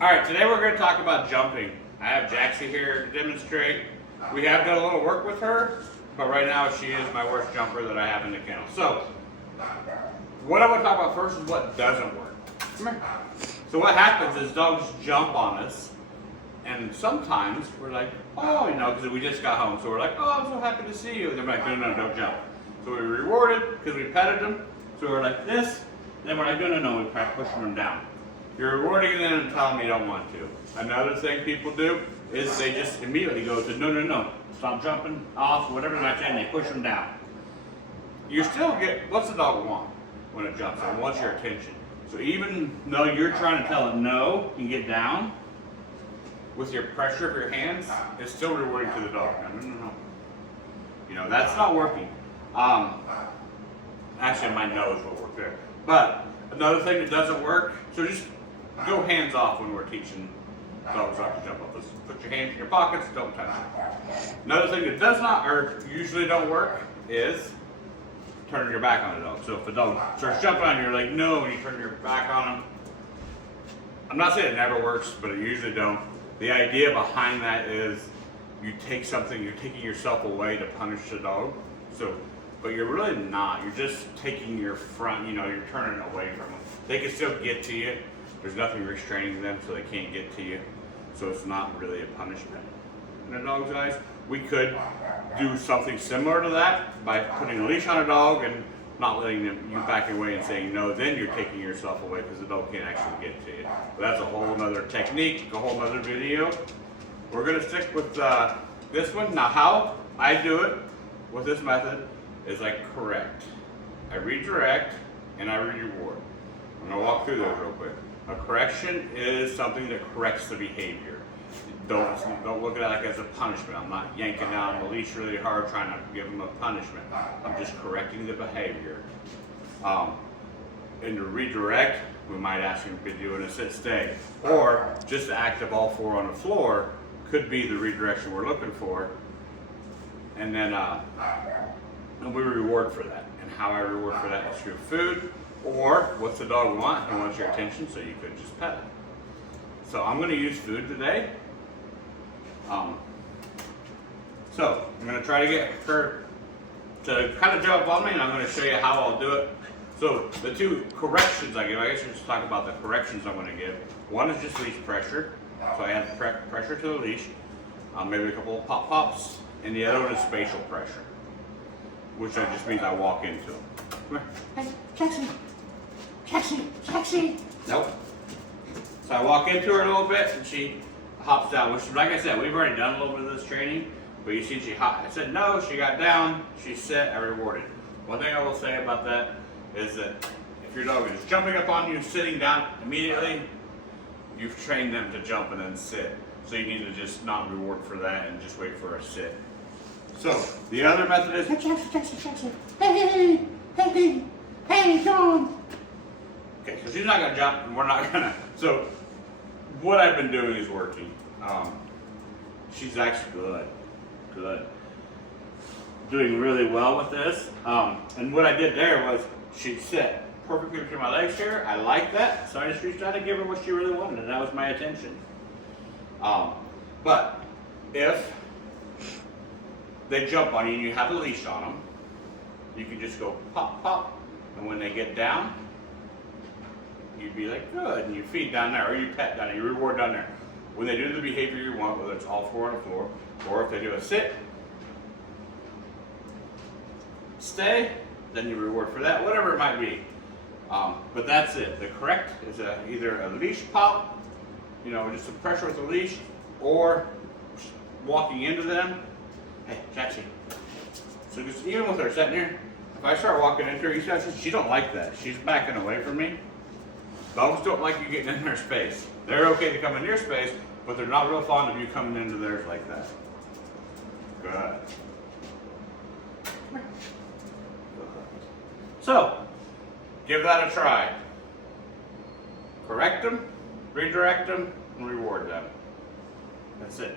All right, today we're going to talk about jumping. I have Jaxie here to demonstrate. We have done a little work with her, but right now she is my worst jumper that I have in the kennel. So, what I want to talk about first is what doesn't work. Come here. So what happens is dogs jump on us, and sometimes we're like, oh, you know, because we just got home, so we're like, oh, I'm so happy to see you. And they're like, no, no, don't jump. So we rewarded because we petted them. So we're like this, then we're like, no, no, no, we start pushing them down. You're rewarding them and telling them you don't want to. Another thing people do is they just immediately go to no, no, no, stop jumping off, whatever they're not saying, they push them down. You still get, what's the dog want when it jumps? It wants your attention. So even though you're trying to tell it no and get down, with your pressure of your hands, it's still rewarding to the dog. No, no, no, no. You know, that's not working. Actually, my nose will work there. But another thing that doesn't work, so just go hands off when we're teaching dogs not to jump off. Just put your hands in your pockets, don't touch it. Another thing that does not, or usually don't work, is turning your back on the dog. So if a dog starts jumping on you, you're like, no, and you turn your back on them. I'm not saying it never works, but it usually don't. The idea behind that is you take something, you're taking yourself away to punish the dog. So, but you're really not. You're just taking your front, you know, you're turning away from them. They can still get to you. There's nothing restraining them, so they can't get to you. So it's not really a punishment in a dog's eyes. We could do something similar to that by putting a leash on a dog and not letting you back away and saying no, then you're taking yourself away because the dog can't actually get to you. But that's a whole other technique, a whole other video. We're gonna stick with this one. Now how I do it with this method is I correct. I redirect and I reward. I'm gonna walk through those real quick. A correction is something that corrects the behavior. Don't look at it like as a punishment. I'm not yanking down the leash really hard trying to give them a punishment. I'm just correcting the behavior. And to redirect, we might ask them to be doing a sit stay. Or just active all four on the floor could be the redirection we're looking for. And then and we reward for that. And how I reward for that is through food, or what's the dog want? He wants your attention, so you could just pet it. So I'm going to use food today. So I'm going to try to get her to kind of jump on me, and I'm going to show you how I'll do it. So the two corrections I give, I guess we'll just talk about the corrections I'm going to give. One is just leash pressure. So I add pressure to the leash, maybe a couple of pop-pops, and the other one is spatial pressure, which just means I walk into them. Come here. Hey, Jaxie. Jaxie, Jaxie. Nope. So I walk into her a little bit, and she hops down, which, like I said, we've already done a little bit of this training, but you see she hopped. I said no, she got down, she sat, I rewarded. One thing I will say about that is that if your dog is jumping up on you, sitting down immediately, you've trained them to jump and then sit. So you need to just not reward for that and just wait for a sit. So the other method is, hey, Jaxie. Hey, hey, hey, John. Okay, so she's not gonna jump and we're not gonna. So what I've been doing is working. She's actually good. Doing really well with this. And what I did there was she'd sit perfectly between my legs here. I like that, so I just reached out to give her what she really wanted, and that was my attention. But if they jump on you and you have a leash on them, you can just go pop, pop, and when they get down, you'd be like, good, and you feed down there, or you pet down there, you reward down there. When they do the behavior you want, whether it's all four on the floor, or if they do a sit, stay, then you reward for that, whatever it might be. But that's it. The correct is either a leash pop, you know, just some pressure with a leash, or walking into them. Hey, Jaxie. So just even with her sitting here, if I start walking into her, you see, she don't like that. She's backing away from me. Dogs don't like you getting in their space. They're okay to come in your space, but they're not real fond of you coming into theirs like that. Good. So, give that a try. Correct them, redirect them, and reward them. That's it.